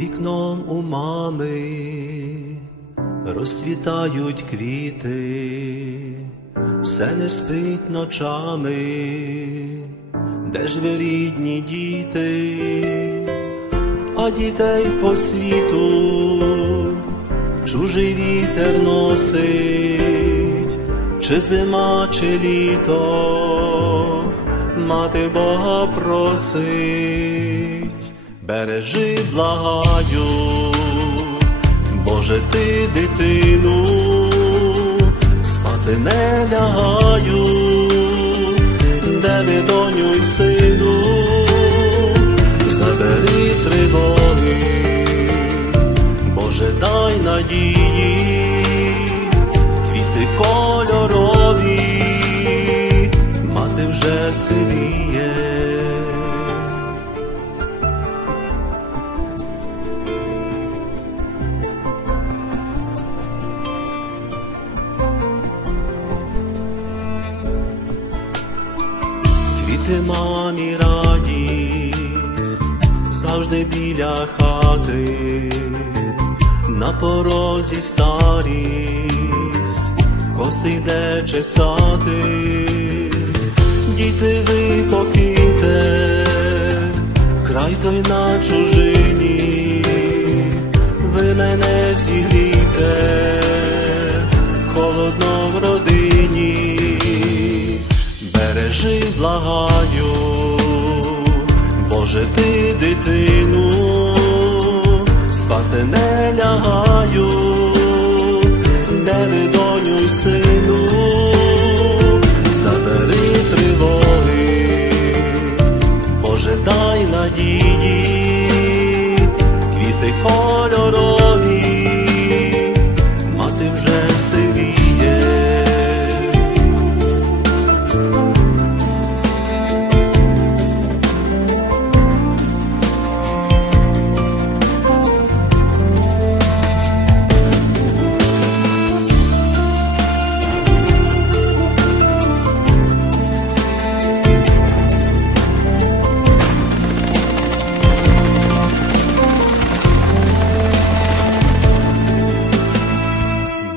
вікном у мами розцвітають квіти, все не спить ночами, де ж ви, рідні діти? А дітей по світу чужий вітер носить, чи зима, чи літо, мати Бога просить. Бережи, благаю, Боже, ти дитину, спати не лягаю, де ви, доню й сину, забери тривоги, Боже, дай надії, квіти кольорові, мати вже сивіє. Квіти мамі радість, завжди біля хати, на порозі старість, коси йде чесати. Діти, ви покиньте край той на чужині, ви мене зігрійте, холодно в родині. Бережи, благаю, Боже, ти дитину, спати не лягаю, де ви, доню й сину, забери тривоги, Боже, дай надії, квіти кольорові, мати вже сивіє.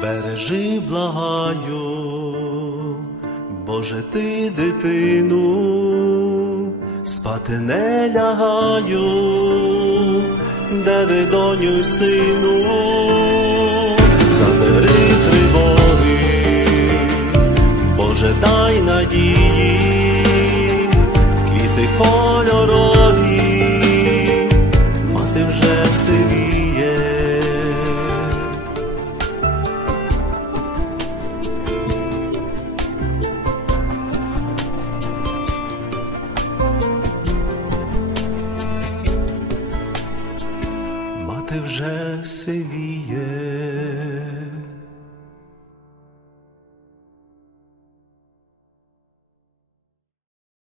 Бережи, благаю, Боже, ти дитину, спати не лягаю, де ви, доню й сину, забери тривоги, Боже, дай надії, квіти кольорові, мати вже сивіє. Мати вже сивіє.